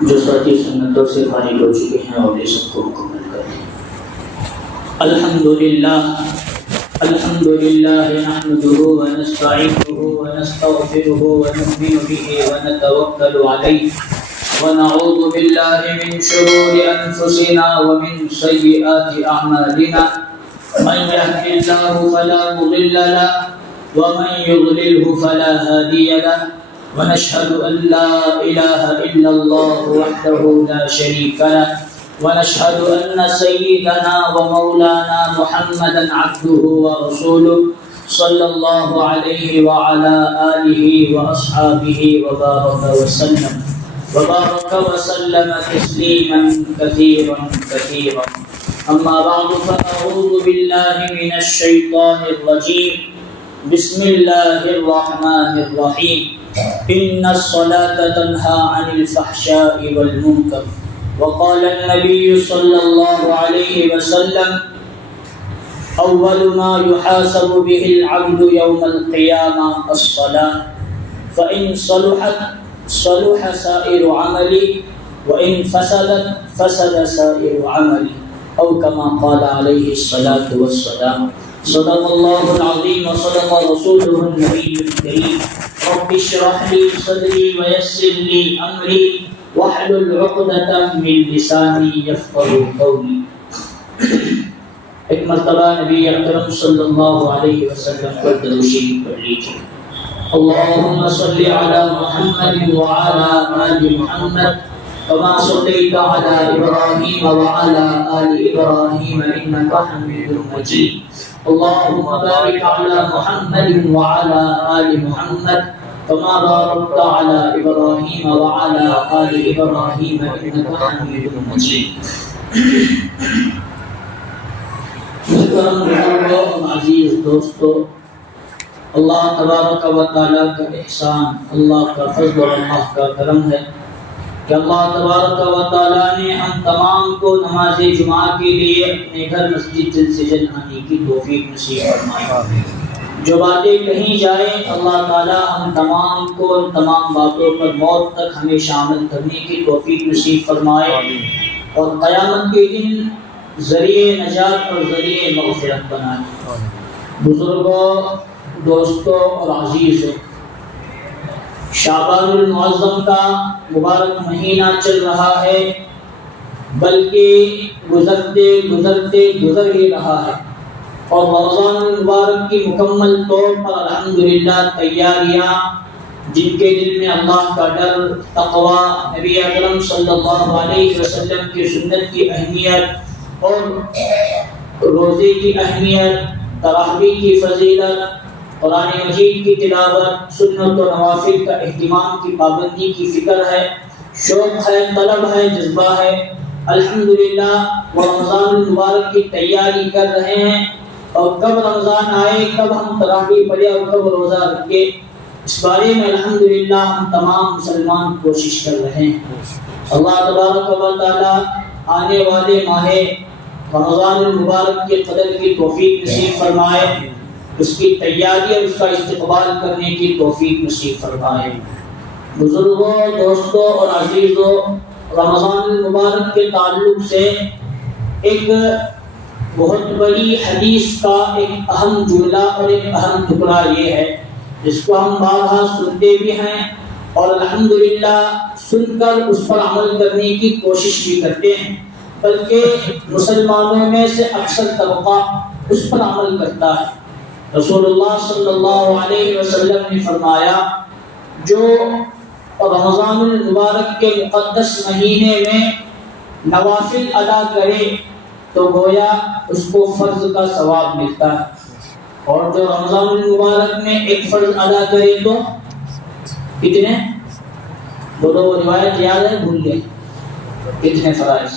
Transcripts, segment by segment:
جو ساتھی سنتوں سے فارغ ہو چکے ہیں اور یہ سب کو مکمل کر دیں۔ الحمدللہ نحمده ونستعینه ونستغفره ونؤمن به ونتوکل علیہ ونعوذ باللہ من شرور انفسنا ومن سیئات اعمالنا من يهد الله فلا مضل له ومن يضلله فلا هادي له ونشهد أن لا إله إلا الله وحده لا شريك له ونشهد أن سيدنا ومولانا محمدا عبده ورسوله صلى الله عليه وعلى آله وأصحابه وبارك وسلم تسليما كثيرا أما بعد فأعوذ بالله من الشيطان الرجيم بسم الله الرحمن الرحيم إن الصلاة تنهى عن الفحشاء والمنكر وقال النبي صلى الله عليه وسلم أول ما يحاسب به العبد يوم القيامة الصلاة فإن صلحت صلح سائر عمله وإن فسدت فسد سائر عمله أو كما قال عليه الصلاة والسلام صدق الله العظيم وصدق رسوله النبي الكريم رب اشرح لي صدري ويسر لي أمري واحلل عقدة من لساني يفقهوا قولي۔ ایک مرتبہ نبی اکرم صلی اللہ علیہ وسلم پر درود شریف پڑھ لیجیے۔ اللهم صل على محمد وعلى آل محمد كما صليت على إبراهيم وعلى آل إبراهيم إنك حميد مجيد اللهم بارك على محمد وعلى آل محمد كما باركت على إبراهيم وعلى آل إبراهيم إنك حميد مجيد۔ محترم بزرگوں اور عزیز دوستو، اللہ تبارک و تعالیٰ کا احسان، اللہ کا فضل اور اللہ کا کرم ہے کہ اللہ تبارک و تعالیٰ نے ہم تمام کو نماز جمعہ کے لیے اپنے گھر مسجد جلد سے جلد آنے کی توفیق نصیب فرمائے۔ جو باتیں کہیں جائیں اللہ تعالیٰ ہم تمام کو ان تمام باتوں پر موت تک ہمیں شامل کرنے کی توفیق نصیب فرمائے اور قیامت کے دن ذریعہ نجات اور ذریعہ مغفرت بنائے۔ بزرگوں، دوستوں اور عزیزوں، شعبان المعظم کا مبارک مہینہ چل رہا ہے، بلکہ گزرتے گزرتے گزر ہی رہا ہے، اور رمضان المبارک کی مکمل طور پر الحمدللہ تیاریاں، جن کے دل میں اللہ کا ڈر، تقوی، نبی اکرم صلی اللہ علیہ وسلم کی سنت کی اہمیت اور روزے کی اہمیت، تراویح کی فضیلت، قرآن مجید کی تلاوت، سنت و نوافل کا اہتمام کی پابندی کی فکر ہے، شوق ہے، طلب ہے، جذبہ ہے۔ الحمدللہ وہ رمضان المبارک کی تیاری کر رہے ہیں، اور کب رمضان آئے، کب ہم تراویح پڑھے اور کب روزہ رکھے، اس بارے میں الحمدللہ ہم تمام مسلمان کوشش کر رہے ہیں۔ اللہ تبارک و تعالی آنے والے ماہ رمضان المبارک کے قدر کی توفیق نصیب فرمائے، اس کی تیاری اور اس کا استقبال کرنے کی توفیق نصیب فرمائے۔ بزرگوں، دوستوں اور عزیزوں، رمضان المبارک کے تعلق سے ایک بہت بڑی حدیث کا ایک اہم جملہ اور ایک اہم ٹکڑا یہ ہے، جس کو ہم بارہا سنتے بھی ہیں اور الحمدللہ سن کر اس پر عمل کرنے کی کوشش بھی کرتے ہیں، بلکہ مسلمانوں میں سے اکثر طبقہ اس پر عمل کرتا ہے۔ رسول اللہ صلی اللہ علیہ وسلم نے فرمایا، جو رمضان المبارک کے مقدس مہینے میں نوافل ادا کرے تو گویا اس کو فرض کا ثواب ملتا ہے، اور جو رمضان المبارک میں ایک فرض ادا کرے تو کتنے؟ بولو، روایت یاد ہے؟ بھول گئے کتنے فرائض؟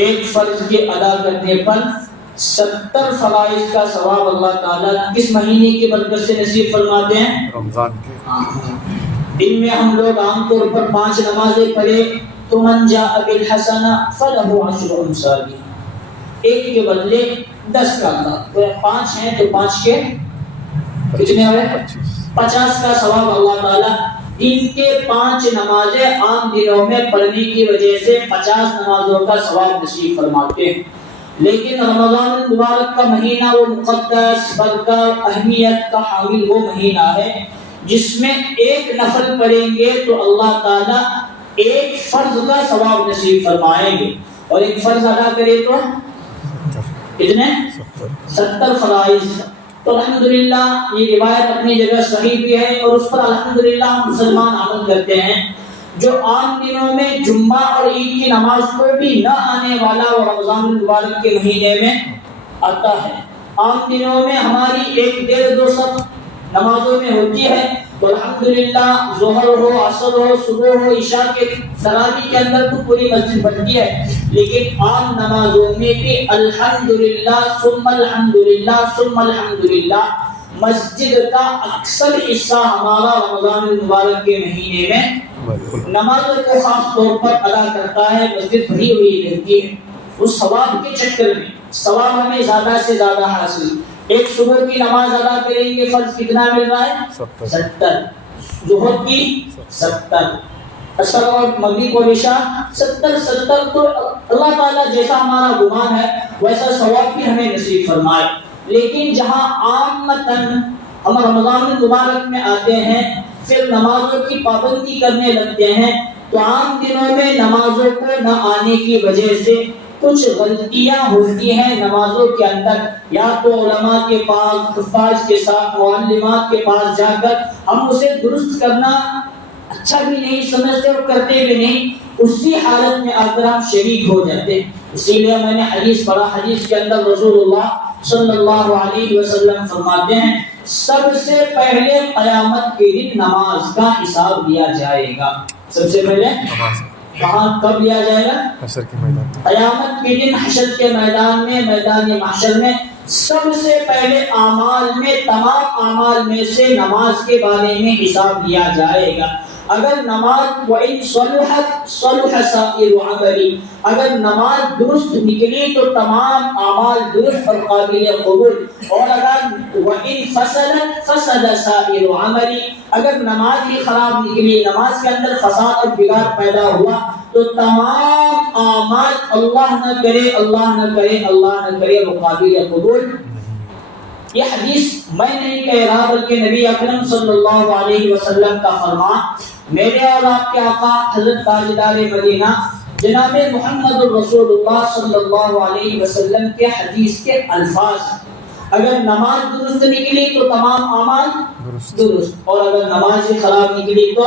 ایک فرض کے ادا کرنے پر 70 فرائض کا ثواب اللہ تعالیٰ کس مہینے کی برکت سے نصیب فرماتے ہیں؟ رمضان کے۔ دن میں ہم لوگ عام طور پر 5 نمازیں پڑھے تو من جاء بالحسنہ فلہ 10 امثالہ، ایک کے بدلے 10 کا تھا، تو 5 ہیں تو 5 کے کتنے ہوئے؟ 50 کا ثواب اللہ تعالیٰ دن کے 5 نمازیں عام دنوں میں پڑھنے کی وجہ سے 50 نمازوں کا ثواب نصیب فرماتے ہیں، لیکن رمضان المبارک کا مہینہ وہ مقدس برکت اہمیت کا حامل وہ مہینہ ہے جس میں ایک نفل پڑھیں گے تو اللہ تعالیٰ ایک فرض کا ثواب نصیب فرمائیں گے، اور ایک فرض ادا کرے تو کتنے 70 فرائض۔ تو الحمدللہ یہ روایت اپنی جگہ صحیح بھی ہے اور اس پر الحمدللہ ہم مسلمان عمل کرتے ہیں۔ جو عام دنوں میں جمعہ اور عید کی نماز کو بھی نہ آنے والا وہ رمضان المبارک کے مہینے میں آتا ہے۔ عام دنوں میں ہماری 1 1.5 2 صف نمازوں میں ہوتی ہے، تو الحمدللہ ظہر ہو عصر ہو صبح ہو عشاء کے تراویح کے اندر تو پوری مسجد بھرتی ہے، لیکن عام نمازوں میں بھی الحمدللہ ثم الحمدللہ ثم الحمدللہ مسجد کا اکثر حصہ ہمارا رمضان المبارک کے مہینے میں نمازوں کو خاص طور پر ادا کرتا ہے، مسجد بھری ہوئی رہتی ہے۔ اس ثواب کے چکر میں ثواب ہمیں زیادہ سے زیادہ حاصل، ایک صبح کی نماز ادا کریں گے فرض کتنا مل رہا ہے 70، ظہر کی 70، عصر اور مغرب اور عشاء 70، تو اللہ تعالیٰ جیسا ہمارا گمان ہے ویسا ثواب بھی ہمیں نصیب فرمائے۔ لیکن جہاں عامتاً ہم رمضان المبارک میں آتے ہیں پھر نمازوں کی پابندی کرنے لگتے ہیں، تو عام دنوں میں نمازوں کو نہ آنے کی وجہ سے کچھ غلطیاں ہوتی ہیں نمازوں کے اندر، یا تو علماء کے پاس حفاظ کے ساتھ معلمات کے پاس جا کر ہم اسے درست کرنا اچھا بھی نہیں سمجھتے اور کرتے بھی نہیں، اسی حالت میں آ کر ہم شریک ہو جاتے ہیں۔ اسی لیے میں نے حدیث پڑھا، حدیث کے اندر رسول اللہ صلی اللہ علیہ وسلم فرماتے ہیں سب سے پہلے قیامت کے دن نماز کا حساب لیا جائے گا۔ سب سے پہلے کہاں کب لیا جائے گا؟ حشر کے میدان، قیامت کے دن حشر کے میدان میں، میدان محشر میں سب سے پہلے اعمال میں، تمام اعمال میں سے نماز کے بارے میں حساب لیا جائے گا۔ اگر نماز وَإِن صَلُحَتْ صَلُحَ سَائِرُ عَمَلِهِ، اگر نماز درست نکلی تو تمام اعمال درست اور قابل قبول، اور اگر وَإِن فَسَدَتْ فَسَدَ سَائِرُ عَمَلِهِ، اگر نماز ہی خراب نکلی، نماز کے اندر فساد اور بگاڑ پیدا ہوا تو تمام اعمال اللہ نہ کرے اللہ نہ کرے اللہ نہ کرے وہ قابل قبول۔ یہ حدیث میں نہیں کہہ رہا بلکہ نبی اکرم صلی اللہ علیہ وسلم کا فرمان، میرے اور آپ کے آقا حضرت تاجدار مدینہ جناب محمد الرسول اللہ صلی اللہ علیہ وسلم کے حدیث کے الفاظ، اگر نماز درست نکلی تو تمام اعمال درست، اور اگر نماز ہی خراب نکلی تو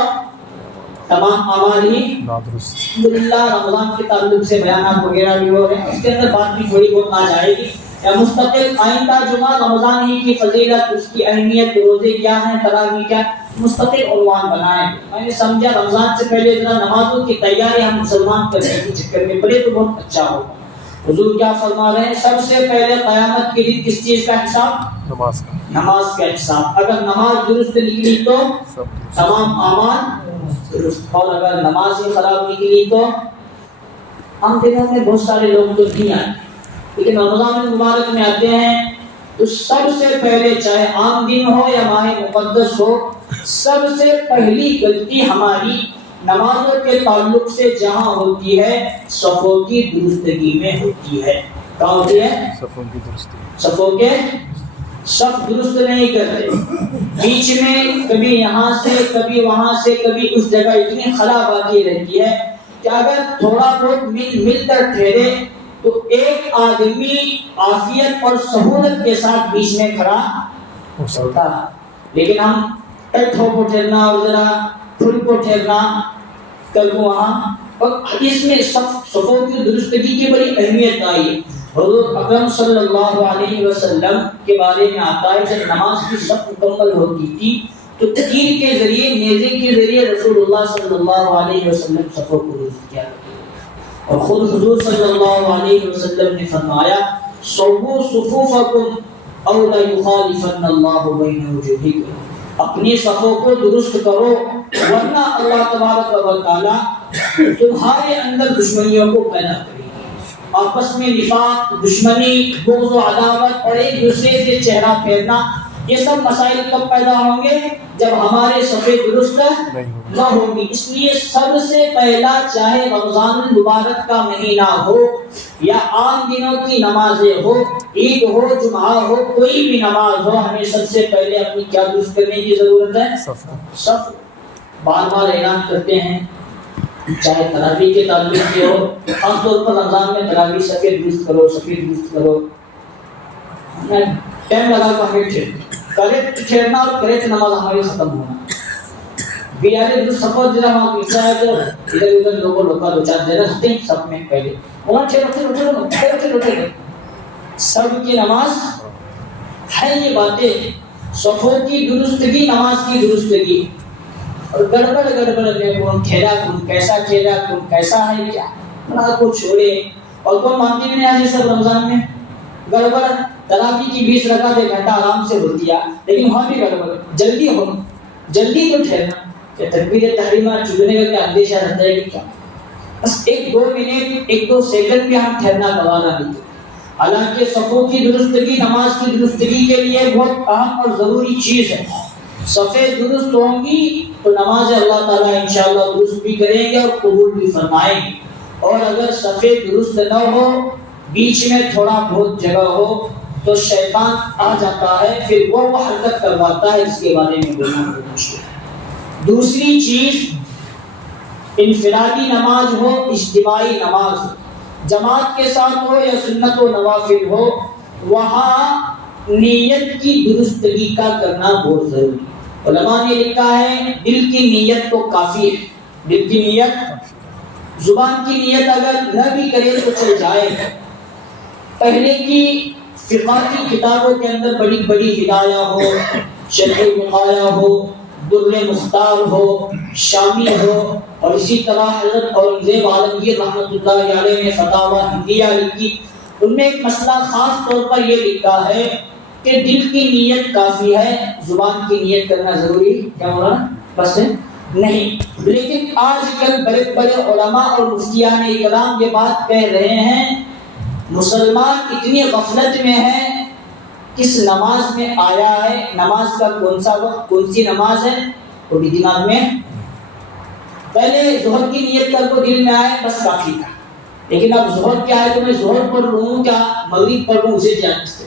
تمام اعمال ہی نادرست۔ الحمدللہ رمضان کے تعلق سے بیانات وغیرہ بھی ہو رہے ہیں، اس کے اندر بات بھی تھوڑی بہت آ جائے گی، یا مستقل آئندہ جمعہ رمضان ہی کی فضیلت، اس کی اہمیت، روزے کیا ہیں، تراویح کیا، مستقل عنوان بنائیں۔ میں نے سمجھا رمضان سے پہلے ذرا نمازوں کی تیاری ہم مسلمان کرنے کے چکر میں پڑے تو بہت اچھا ہوگا۔ حضور کیا فرما رہے ہیں؟ سب سے پہلے قیامت کے دن کس چیز کا حساب؟ نماز کا، نماز کا حساب۔ اگر نماز درست نکلی تو تمام اعمال درست، اور اگر نماز ہی خراب نکلی تو ہم دنوں میں بہت سارے لوگ تو نہیں آتے، لیکن رمضان المبارک میں آتے ہیں تو سب سے پہلے چاہے عام دن ہو یا ماہ مقدس ہو، سب سے پہلی غلطی ہماری نمازوں کے تعلق سے جہاں ہوتی ہے صفوں کی درستگی میں ہوتی ہے۔ کہاں ہوتی ہے؟ صفوں کی درستگی، صفوں کے صف درست نہیں کرتے، بیچ میں کبھی یہاں سے کبھی وہاں سے کبھی اس جگہ اتنی خلا باقی رہتی ہے کہ اگر تھوڑا بہت مل کر ٹھہرے تو ایک آدمی عافیت اور سہولت کے ساتھ بیچ میں کھڑا ہوتا ہے، لیکن ہم ٹھو کو ٹھہرنا اور ذرا پھل کو ٹھہرنا کل کو وہاں، اور اس میں صفوں کی درستگی کی بڑی اہمیت آئی ہے۔ حضور اکرم صلی اللہ علیہ وسلم کے بارے میں آتا ہے جب نماز کی صف مکمل ہوتی تھی تو تیر کے ذریعے، نیزے کے ذریعے رسول اللہ صلی اللہ علیہ وسلم صفوں کو درست کیا کرتے تھے، اور خود حضور صلی اللہ علیہ وسلم نے فرمایا صووا صفوفکم او لیخالفن اللہ بین وجوہکم، اپنی صفوں کو درست کرو ورنہ اللہ تبارک و تعالی تمہارے اندر دشمنیوں کو پیدا کرے گا۔ آپس میں نفاق، دشمنی، بغض و عداوت اور ایک دوسرے سے چہرہ پھیرنا، یہ سب مسائل کب پیدا ہوں گے؟ جب ہمارے صفیں درست نہ ہوں گی. اس لیے سب سے پہلا چاہے رمضان المبارک کا مہینہ ہو یا عام دنوں کی نمازیں ہو، عید ہو، جمعہ ہو، کوئی بھی نماز ہو، ہمیں سب سے پہلے اپنی کیا درست کرنے کی ضرورت ہے؟ صف. بار بار اعلان کرتے ہیں چاہے تراویح کے تعلق سے ہو، خاص طور پر رمضان میں تراویح صفیں درست کرو، صفیں درست کرو. ٹائم لگا کر ہمیں کریکٹ ٹھہرنا اور کریکٹ نماز ہماری ختم ہونا. بیارے جو سفر جرا وہاں پیچھا ہے تو ادھر ادھر لوگوں لوکا دو چار دیر رکھتے ہیں سب میں پہلے وہاں ٹھہرو سب کی نماز ہے. یہ باتیں صفوں کی درستگی، نماز کی درستگی. اور گڑبڑ میں کون ٹھہرا، کون کیسا ٹھہرا، کون کیسا ہے، کیا نماز کو چھوڑے. اور کون مانتی بھی نہیں آج سب رمضان میں گڑبڑ. تراویح کی 20 رکعت 1 گھنٹہ آرام سے ہوتی ہے، لیکن وہاں بھی گڑبڑ. جلدی ہو، جلدی تو ٹھہرنا. کہ تکبیر تحریمہ چگنے کا کیا اندیشہ رہتا ہے کہ کیا بس 1-2 منٹ 1-2 سیکنڈ بھی ہم ٹھہرنا گوارا نہیں. حالانکہ صفوں کی درستگی نماز کی درستگی کے لیے بہت اہم اور ضروری چیز ہے. صفیں درست ہوں گی تو نماز اللہ تعالیٰ انشاءاللہ درست بھی کریں گے اور قبول بھی فرمائیں گے. اور اگر صفیں درست نہ ہو، بیچ میں تھوڑا بہت جگہ ہو تو شیطان آ جاتا ہے، پھر وہ حرکت کرواتا ہے، اس کے بارے میں بولنا بہت مشکل ہے. دوسری چیز، انفرادی نماز ہو، اجتماعی نماز ہو، جماعت کے ساتھ ہو یا سنت و نوافل ہو، وہاں نیت کی درستگی کا کرنا بہت ضروری. علماء نے لکھا ہے دل کی نیت تو کافی ہے. دل کی نیت، زبان کی نیت اگر نہ بھی کرے تو چل جائے. پہلے کی فقہ کی کتابوں کے اندر بڑی بڑی ہدایہ ہو، شرح الوقایہ ہو، در مختار ہو، شامی ہو، اور اسی طرح حضرت اورنگزیب عالمگیر رحمۃ اللہ علیہ نے فتاوی ہندیہ لکھی. ان میں ایک مسئلہ خاص طور پر یہ لکھا ہے کہ دل کی نیت کافی ہے، زبان کی نیت کرنا ضروری کیا ہو رہا بس نہیں. لیکن آج کل بڑے بڑے علماء اور مفتیان اکرام یہ بات کہہ رہے ہیں مسلمان اتنی غفلت میں ہے، کس نماز میں آیا ہے، نماز کا کون سا وقت، کون سی نماز ہے، وہ بھی دماغ میں. پہلے ظہر کی نیت کر کو دل میں آئے بس کافی تھا، لیکن اب ظہر کیا ہے تو میں ظہر پڑھ رہا ہوں کیا مغرب پڑھ رہا ہوں اسے جانتے.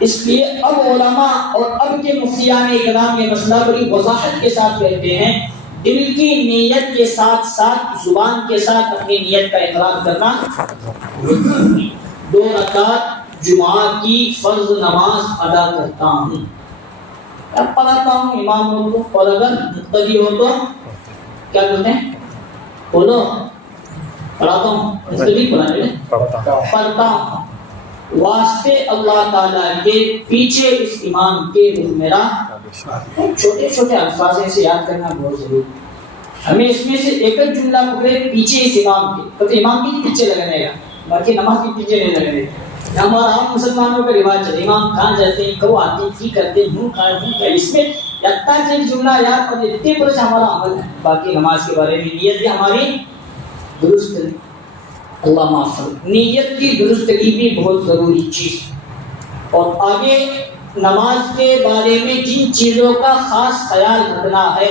اس لیے اب علماء اور اب کے مفتیان اکرام یہ مسئلہ بڑی وضاحت کے ساتھ کہتے ہیں دل کی نیت کے ساتھ ساتھ زبان کے ساتھ اپنی نیت کا اقرار کرنا. 2 رکعت جمعہ کی فرض نماز ادا کرتا ہوں، اب پڑھاتا ہوں امام ہو تو، اور اگر مقتدی ہو تو کیا کرتے ہیں بولو پڑھاتا ہوں، مقتدی پڑھتا ہوں واسطے اللہ تعالیٰ کے پیچھے اس امام کے میرا. چھوٹے چھوٹے الفاظ سے یاد کرنا بہت ضروری. ہمیں اس میں سے ایک جملہ پکڑے پیچھے اس امام کے، تو امام کے پیچھے لگنے گا، باقی نماز کے پیچھے نہیں لگنے گا. ہمارا عام مسلمانوں کا رواج ہے امام کہاں جاتے ہیں، کب آتے ہیں، کی کرتے ہیں، ہوں کیا اس میں لگتا ہے ایک جملہ یاد اور اتنے پر ہمارا عمل ہے. باقی نماز کے بارے میں نیت بھی ہماری درست ہے. اللہ معاف کرے. نیت کی درستگی بھی بہت ضروری چیز. اور آگے نماز کے بارے میں جن چیزوں کا خاص خیال رکھنا ہے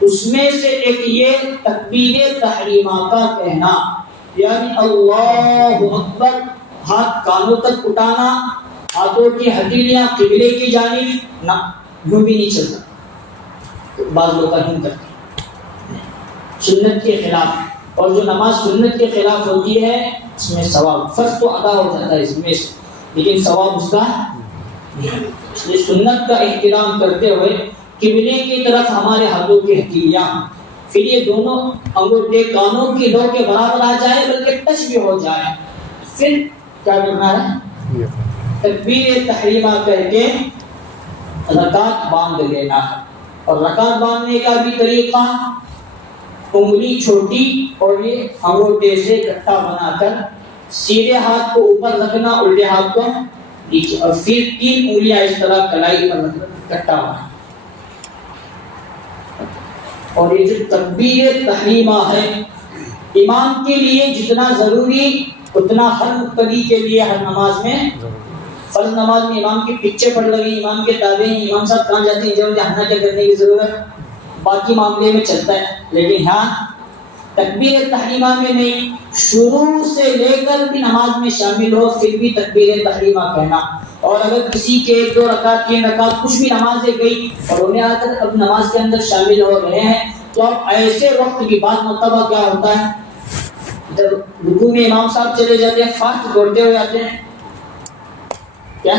اس میں سے ایک یہ تکبیر تحریمہ کا کہنا، یعنی اللہ اکبر، ہاتھ کانوں تک اٹھانا، ہاتھوں کی ہتھیلیاں قبلے کی جانب نہ، یوں بھی نہیں چلتا. بعض لوگ یوں کرتے سنت کے خلاف. اور جو نماز سنت کے خلاف ہوتی ہے اس میں ثواب فرض تو ادا ہو جاتا ہے اس میں سے، لیکن ثواب اس کا نہیں. اس لیے سنت کا احترام کرتے ہوئے قبلے کی طرف ہمارے ہاتھوں کی ہتھیلیاں، پھر یہ دونوں انگوٹھے کانوں کی لو کے برابر آ جائے بلکہ ٹچ بھی ہو جائے، پھر کیا کرنا ہے تکبیر تحریمہ کہہ کے رکعت باندھ لینا ہے. اور رکعت باندھنے کا بھی طریقہ انگلی چھوٹی اور یہ انگوٹھے سے گٹھا بنا کر سیدھے ہاتھ کو اوپر رکھنا، الٹے ہاتھ کو نیچے، اور پھر 3 انگلیاں اس طرح کلائی پر رکھنا، گٹھا بنا. اور یہ جو تکبیر تحریمہ ہے امام کے لیے جتنا ضروری اتنا ہر مقتدی کے لیے ہر نماز میں فرض نماز میں امام کے پیچھے پڑ لگے، امام کے تابع ہیں، امام صاحب کہاں جاتے ہیں جب جہاں کیا کرنے کی ضرورت، باقی معاملے میں چلتا ہے. لیکن ہاں تکبیر تحریمہ میں نہیں، شروع سے لے کر بھی نماز میں شامل ہو پھر بھی تکبیر تحریمہ کہنا. اور اگر کسی کے 1 2 رکعت 3 رکعت کچھ بھی نمازیں گئی اور انہیں آ کر اب نماز کے اندر شامل ہو رہے ہیں تو اب ایسے وقت کی بات مرتبہ کیا ہوتا ہے، جب رکوع میں امام صاحب چلے جاتے ہیں فاسٹ دوڑتے ہوئے آتے ہیں، کیا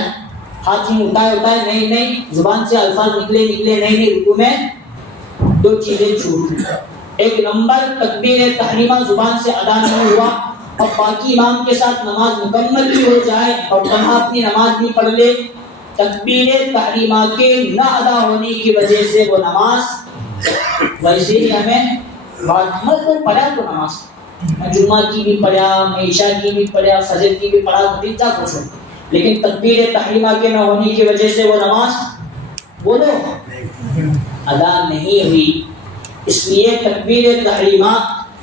ہاتھ ہی اٹھائے نہیں زبان سے الفاظ نکلے نہیں رکوع میں 2 چیزیں چھوٹ گئی. ایک نمبر تکبیر تحریمہ زبان سے ادا نہیں ہوا اور باقی امام کے ساتھ نماز مکمل بھی ہو جائے اور تنہا اپنی نماز بھی پڑھ لے، تکبیر تحریمہ کے نہ ادا ہونے کی وجہ سے وہ نماز ویسے ہی ہمیں نماز کو پڑھا تو نماز جمعہ کی بھی پڑھا، عشاء کی بھی پڑھا، فجر کی بھی پڑھا، تیجا کچھ ہو، لیکن تکبیر تحریمہ کے نہ ہونے کی وجہ سے وہ نماز بولو ادا نہیں ہوئی. اس لیے تکبیر تحریمہ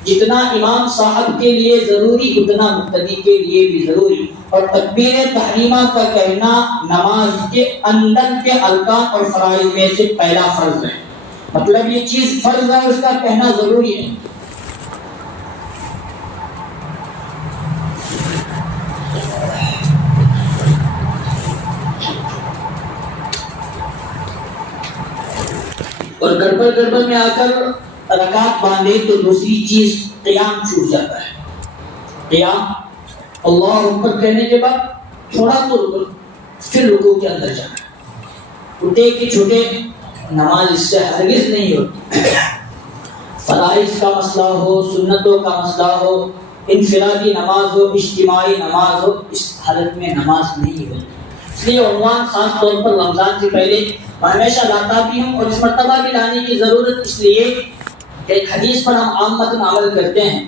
جتنا امام صاحب کے لیے ضروری اتنا مقتدی کے لیے بھی ضروری. اور تکبیر تحریمہ کا کہنا نماز کے اندر کے ارکان اور فرائض میں سے پہلا فرض ہے، مطلب یہ چیز فرض ہے، اس کا کہنا ضروری ہے. اور گڑبڑ میں آ کر رکعت باندھے تو دوسری چیز قیام چھوٹ جاتا ہے. قیام اللہ اکبر کہنے کے بعد تھوڑا تو رکو، پھر رکوع کے اندر جانا. اٹھے کہ چھوٹے نماز اس سے ہرگز نہیں ہوتی. فرائض کا مسئلہ ہو، سنتوں کا مسئلہ ہو، انفرادی نماز ہو، اجتماعی نماز ہو، اس حالت میں نماز نہیں ہوتی. اس لیے عنوان خاص طور پر رمضان سے پہلے میں ہمیشہ لاتا بھی ہوں اور اس مرتبہ بھی لانے کی ضرورت اس لیے کہ ایک حدیث پر ہم عامتاً عمل کرتے ہیں.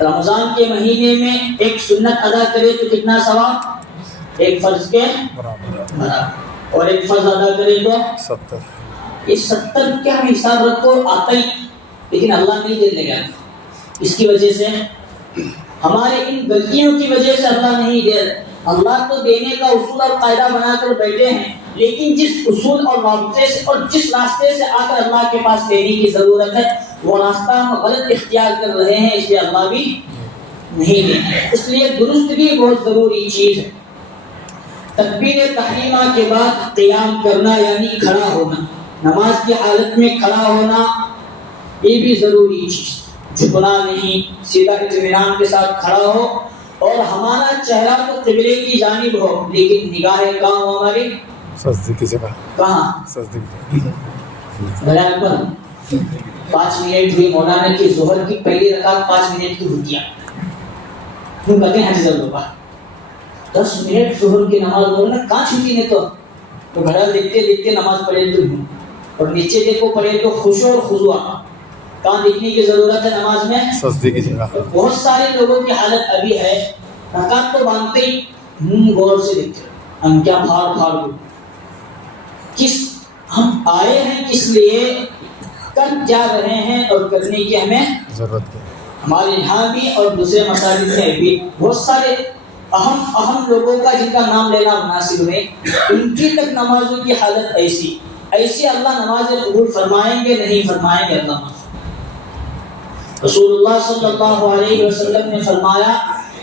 رمضان کے مہینے میں ایک سنت ادا کرے تو کتنا ثواب؟ 1 فرض کے برابر، اور 1 فرض ادا کرے تو 70. اس 70 کے ہم حساب رکھو آتا ہی، لیکن اللہ نہیں دینے گا. اس کی وجہ سے ہمارے ان غلطیوں کی وجہ سے اللہ نہیں دے رہا. اللہ تو دینے کا اصول اور قاعدہ بنا کر بیٹھے ہیں، لیکن جس اصول اور رابطے سے اور جس راستے سے آ کر اللہ کے پاس دینے کی ضرورت ہے وہ راستہ ہم غلط اختیار کر رہے ہیں، اس لیے اللہ بھی نہیں دے. اس لیے درست بھی بہت ضروری چیز ہے. تکبیر تحریمہ کے بعد قیام کرنا یعنی کھڑا ہونا، نماز کی حالت میں کھڑا ہونا یہ بھی ضروری چیز. جھکنا نہیں، سیدھا اطمینان کے ساتھ کھڑا ہو اور ہمارا چہرہ تو قبلے کی جانب ہو لیکن نگاہیں کہاں ہو ہماری؟ سجدے کی جگہ. کہاں؟ سجدے کی جگہ. 5 منٹ ہوئی مولانا کی ظہر کی پہلی رکعت 5 منٹ کی ہوتی ہے. کیوں کہتے ہیں حدیث اللہ 10 منٹ ظہر کی نماز مولانا کہاں چھوٹی نے تو گھڑا دیکھتے دیکھتے نماز پڑھے تو ہوں، اور نیچے دیکھو پڑھے تو خشوع اور خضوع کہاں دیکھنے کی ضرورت ہے نماز میں؟ سجدے کی جگہ. بہت سارے لوگوں کی حالت ابھی ہے رکعت تو باندھتے ہی غور سے دیکھتے ہم کیا پھاڑ دو. کس ہم آئے ہیں کس لیے، کر جا رہے ہیں اور کرنے کی ہمیں ضرورت ہے. ہمارے یہاں بھی اور دوسرے مساجد میں بھی بہت سارے اہم لوگوں کا جن کا نام لینا مناسب ہے، ان کی تک نمازوں کی حالت ایسی اللہ نماز قبول فرمائیں گے نہیں فرمائیں گے اللہ. رسول اللہ صلی اللہ علیہ وسلم نے فرمایا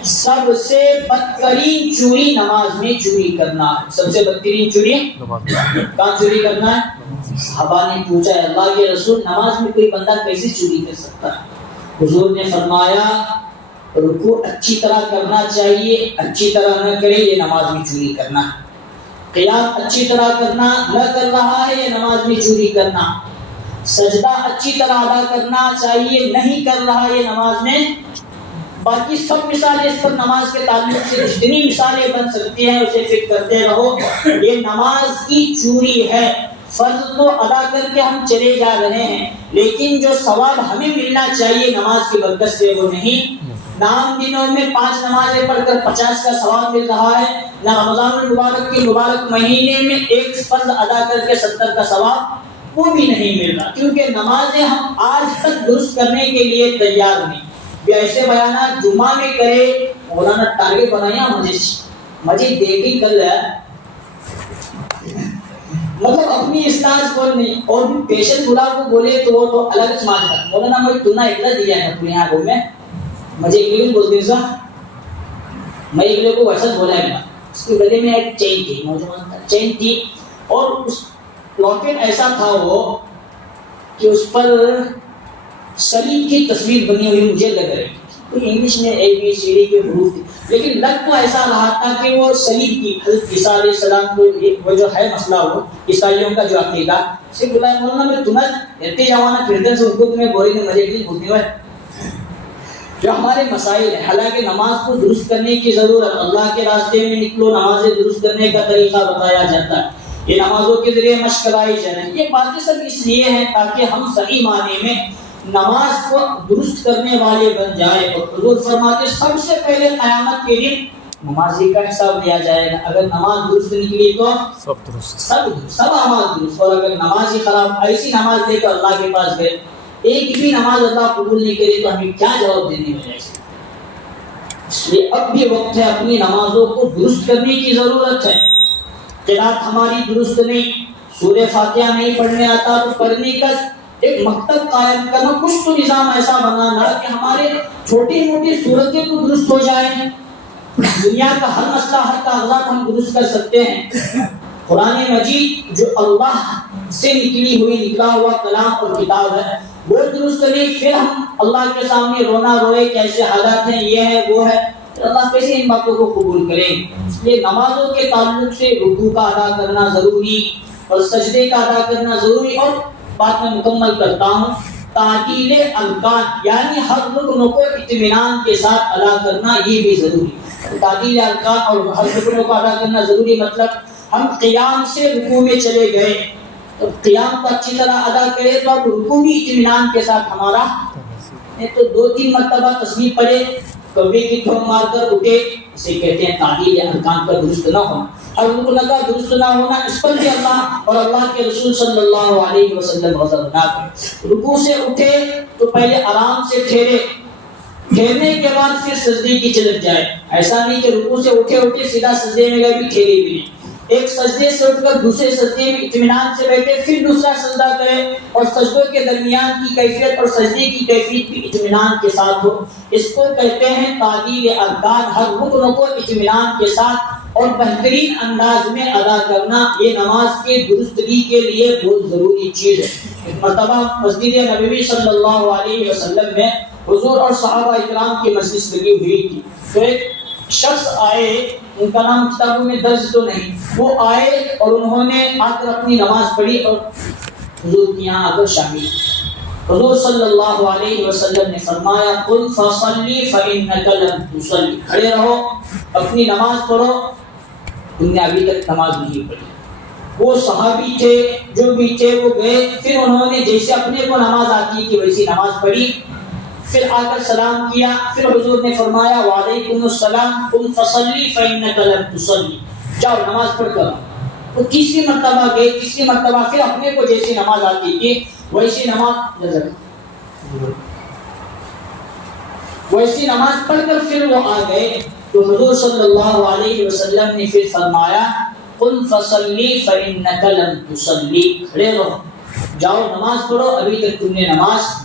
سب سے بدترین چوری نماز میں چوری کرنا ہے. سب سے بدترین چوری کہاں چوری کرنا ہے؟ صحابہ نے پوچھا ہے اللہ کے رسول نماز میں کوئی بندہ کیسے چوری کر سکتا ہے؟ حضور نے فرمایا رکوع اچھی طرح کرنا چاہیے، اچھی طرح نہ کرے یہ نماز میں چوری کرنا ہے. قیام اچھی طرح کرنا نہ کر رہا ہے یہ نماز میں چوری کرنا. سجدہ اچھی طرح ادا کرنا چاہیے نہیں کر رہا یہ نماز میں. باقی سب مثالیں اس پر نماز کے تعلق سے جتنی مثالیں بن سکتی ہیں اسے فکر کرتے رہو. یہ نماز کی چوری ہے. فرض تو ادا کر کے ہم چلے جا رہے ہیں لیکن جو ثواب ہمیں ملنا چاہیے نماز کی برکت سے وہ نہیں. نام دنوں میں 5 نمازیں پڑھ کر 50 کا ثواب مل رہا ہے، نہ رمضان المبارک کے مبارک مہینے میں 1 فرض ادا کر کے 70 کا ثواب وہ بھی نہیں مل رہا. کیونکہ نمازیں ہم آج تک درست کرنے کے لیے تیار نہیں. ایسے بیانات جمعہ میں کرے مولانا ٹارگیٹ بنایا مجھے مجھے دیکھی کل مطلب اپنی استاذ کو نہیں اور بھی پیشنٹ بلا کو بولے تو وہ تو الگ سماج کا مولانا مجھے تنا اگلا دیا ہے اپنے یہاں کو میں مجھے اگلے بولتے ہیں میں اگلے کو ویسا بولا ہے اس کے گلے میں ایک چین تھی نوجوان کا چین تھی اور اس لاکٹ ایسا تھا وہ کہ اس پر صلیب کی تصویر بنی ہوئی مجھے لگ رہی تو انگلش میں اے بی سی ڈی کے حروف تھے لیکن لگ تو ایسا رہا تھا کہ وہ صلیب کی حضرت عیسیٰ علیہ السلام کو وہ جو ہے مسئلہ وہ عیسائیوں کا جو عقیدہ اسے بلایا مولانا میں تمہیں رہتے جوانا پھرتے سے ان کو تمہیں بولی میں مجھے بھی بولتے ہوئے جو ہمارے مسائل ہیں حالانکہ نماز کو درست کرنے کی ضرورت اللہ کے راستے میں نکلو نمازیں درست کرنے کا طریقہ بتایا جاتا ہے یہ نمازوں کے ذریعے مشق کرائی جائیں یہ باتیں سب اس لیے ہیں تاکہ ہم صحیح معنی میں نماز کو درست کرنے والے بن جائیں اور حضور فرماتے سب سے پہلے قیامت کے دن نمازی کا حساب لیا جائے گا اگر نماز درست نکلی تو سب درست سب نماز درست اور اگر نماز ہی خراب ایسی نماز لے کر اللہ کے پاس گئے ایک بھی نماز اللہ قبول نہیں کرے تو ہمیں کیا جواب دینے میں جائے اس لیے اب بھی وقت ہے اپنی نمازوں کو درست کرنے کی ضرورت ہے قرات ہماری درست نہیں سورہ فاتحہ نہیں پڑھنے آتا تو پڑھنے کا ایک مکتب قائم کرنا کچھ تو نظام ایسا بنانا کہ ہمارے چھوٹی موٹی صورتیں تو درست ہو جائیں دنیا کا ہر مسئلہ ہر کاغذات ہم درست کر سکتے ہیں قرآن مجید جو اللہ سے نکلی ہوئی نکلا ہوا کلام اور کتاب ہے وہ درست کریں پھر ہم اللہ کے سامنے رونا روئے کیسے حالات ہیں یہ ہے وہ ہے اللہ کیسے ان باتوں کو قبول کریں اس لیے نمازوں کے تعلق سے رکوع کا ادا کرنا ضروری اور سجدے کا ادا کرنا ضروری اور بات میں مکمل کرتا ہوں تعدیل ارکان یعنی ہر رکن کو اطمینان کے ساتھ ادا کرنا یہ بھی ضروری تعدیل ارکان اور ہر رکن کو ادا کرنا ضروری مطلب ہم قیام سے رکوع میں چلے گئے تو قیام کو اچھی طرح ادا کرے تو اب رکوع بھی اطمینان کے ساتھ ہمارا تو 2-3 مرتبہ تسبیح پڑھے کبھی کی دھوم مار کر اٹھے اسے کہتے ہیں تعدیل ارکان کا درست نہ ہونا اور رکن کا درست نہ ہونا اس پر بھی اللہ اور اللہ کے رسول صلی اللہ علیہ وسلم غضب ناک ہے رکوع سے اٹھے تو پہلے آرام سے ٹھہرنے کے بعد پھر سجدے کی چلک جائے ایسا نہیں کہ رکوع سے اٹھے سیدھا سجدے میں گئے بھی ٹھہرے بھی نہیں ایک سجدے سے اٹھ کر دوسرے سجدے میں اطمینان سے بیٹھے پھر دوسرا سجدہ کرے اور سجدوں کے درمیان کی کیفیت اور سجدے کی کیفیت بھی اطمینان کے ساتھ ہو اس کو کہتے ہیں تعدیل ارکان ہر رکن کو اطمینان کے ساتھ اور بہترین انداز میں ادا کرنا یہ نماز کے درستگی کے لیے بہت ضروری چیز ہے ایک مرتبہ مسجد نبوی صلی اللہ علیہ وسلم میں حضور اور صحابہ اکرام کی مجلس لگی ہوئی تھی تو ایک شخص آئے ان کا نام کتابوں میں درج تو نہیں وہ آئے اور انہوں نے آ کر اپنی نماز پڑھی اور حضور کے یہاں آ کر شامل حضور صلی اللہ علیہ وسلم نے فرمایا قل فصلی فإنک لم تصلی کھڑے رہو اپنی نماز پڑھو تم نے ابھی تک نماز نہیں پڑھی وہ صحابی تھے جو بھی تھے وہ گئے پھر انہوں نے جیسے اپنے کو نماز آتی تھی ویسی نماز پڑھی پھر آ کر سلام کیا پھر حضور نے فرمایا وعلیکم السلام قم فصلی فإنک لم تصلی جاؤ نماز پڑھ کر وہ تیسری مرتبہ گئے تیسری مرتبہ پھر اپنے کو جیسی نماز آتی تھی ویسی نماز پڑھ کر پھر وہ آ گئے تو حضور صلی اللہ علیہ وسلم نے پھر فرمایا قم فصلی فإنک لم تصلی کھڑے رہو جاؤ نماز پڑھو ابھی تک تم نے نماز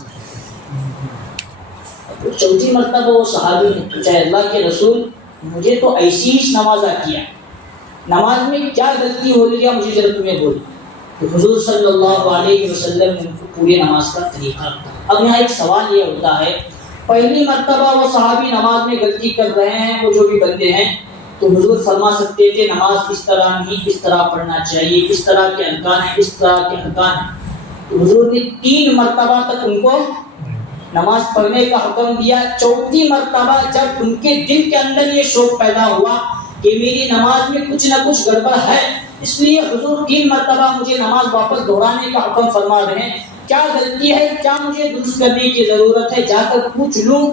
چوتھی مرتبہ وہ صحابی نے پوچھا اللہ کے رسول مجھے تو ایسی ہی نماز آتی ہے نماز میں کیا غلطی ہو گیا مجھے ذرا تمہیں بول تو حضور صلی اللہ علیہ وسلم نے پوری نماز کا طریقہ بتایا اب یہاں ایک سوال یہ ہوتا ہے پہلی مرتبہ وہ صحابی نماز میں غلطی کر رہے ہیں وہ جو بھی بندے ہیں تو حضور فرما سکتے تھے نماز اس طرح نہیں اس طرح پڑھنا چاہیے اس طرح کے ارکان ہیں اس طرح کے ارکان ہیں تو حضور نے 3 مرتبہ تک ان کو نماز پڑھنے کا حکم دیا چوتھی مرتبہ جب ان کے دل کے اندر یہ شوق پیدا ہوا کہ میری نماز میں کچھ نہ کچھ گڑبڑ ہے اس لیے حضور 3 مرتبہ مجھے نماز واپس دہرانے کا حکم فرما رہے ہیں کیا غلطی ہے کیا مجھے درست کرنے کی ضرورت ہے جا کر پوچھ لوں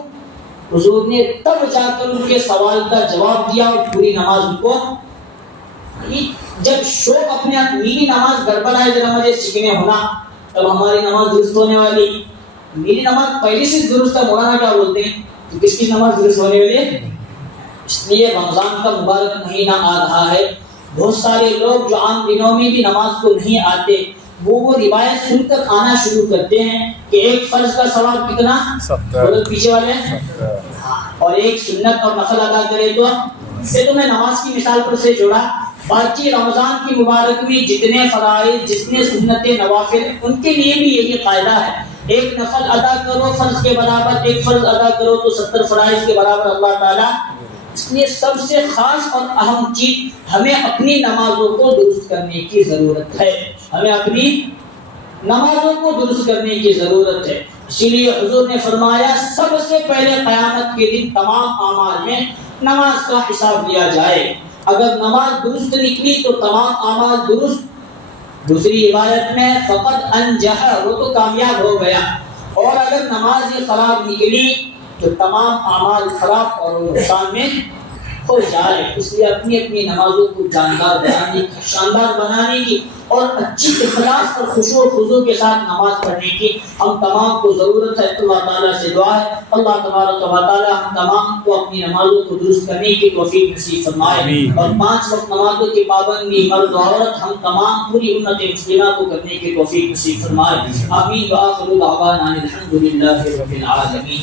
حضور نے تب جا کر ان کے سوال کا جواب دیا اور پوری نماز ان کو جب شوق اپنے آپ میری نماز گڑبڑ ہے ذرا مجھے سیکھنے ہونا تب ہماری نماز درست ہونے والی میری نماز پہلے سے درست ہے مولانا کیا بولتے ہیں تو کس کی نماز درست ہونے والی ہے اس لیے رمضان کا مبارک مہینہ آ رہا ہے، بہت سارے لوگ جو عام دنوں میں بھی نماز کو نہیں آتے وہ روایت سن کر آنا شروع کرتے ہیں کہ ایک فرض کا ثواب کتنا 70 پیچھے والے اور ایک سنت اور نفل ادا کرے تو یہ تو میں نماز کی مثال پر سے جوڑا، باقی رمضان کی مبارک میں جتنے فرائض جتنے سنتیں نوافل ان کے لیے بھی یہی قاعدہ ہے، ایک نفل ادا کرو فرض کے برابر، ایک فرض ادا کرو تو 70 فرائض کے برابر اللہ تعالیٰ۔ اس لیے سب سے خاص اور اہم چیز ہمیں اپنی نمازوں کو درست کرنے کی ضرورت ہے، ہمیں اپنی نمازوں کو درست کرنے کی ضرورت ہے۔ اسی لیے حضور نے فرمایا سب سے پہلے قیامت کے دن تمام اعمال میں نماز کا حساب لیا جائے، اگر نماز درست نکلی تو تمام اعمال درست، دوسری روایت میں فقط انجح وہ تو کامیاب ہو گیا، اور اگر نماز ہی خراب نکلی تو تمام اعمال خراب اور نقصان میں ہو جائے۔ اس لیے اپنی اپنی نمازوں کو جاندار بنانے کی، شاندار بنانے کی اور اچھی اخلاص اور خشوع و خضوع کے ساتھ نماز پڑھنے کی ہم تمام کو ضرورت ہے۔ اللہ تعالیٰ سے دعا ہے اللہ تبارک و تعالیٰ ہم تمام کو اپنی نمازوں کو درست کرنے کی توفیق نصیب فرمائے، اور 5 وقت نمازوں کی پابندی مرد و عورت ہم تمام پوری امت مسلمہ کو کرنے کی توفیق نصیب فرمائے۔ آمین وآخر دعوانا الحمدللہ رب العالمین۔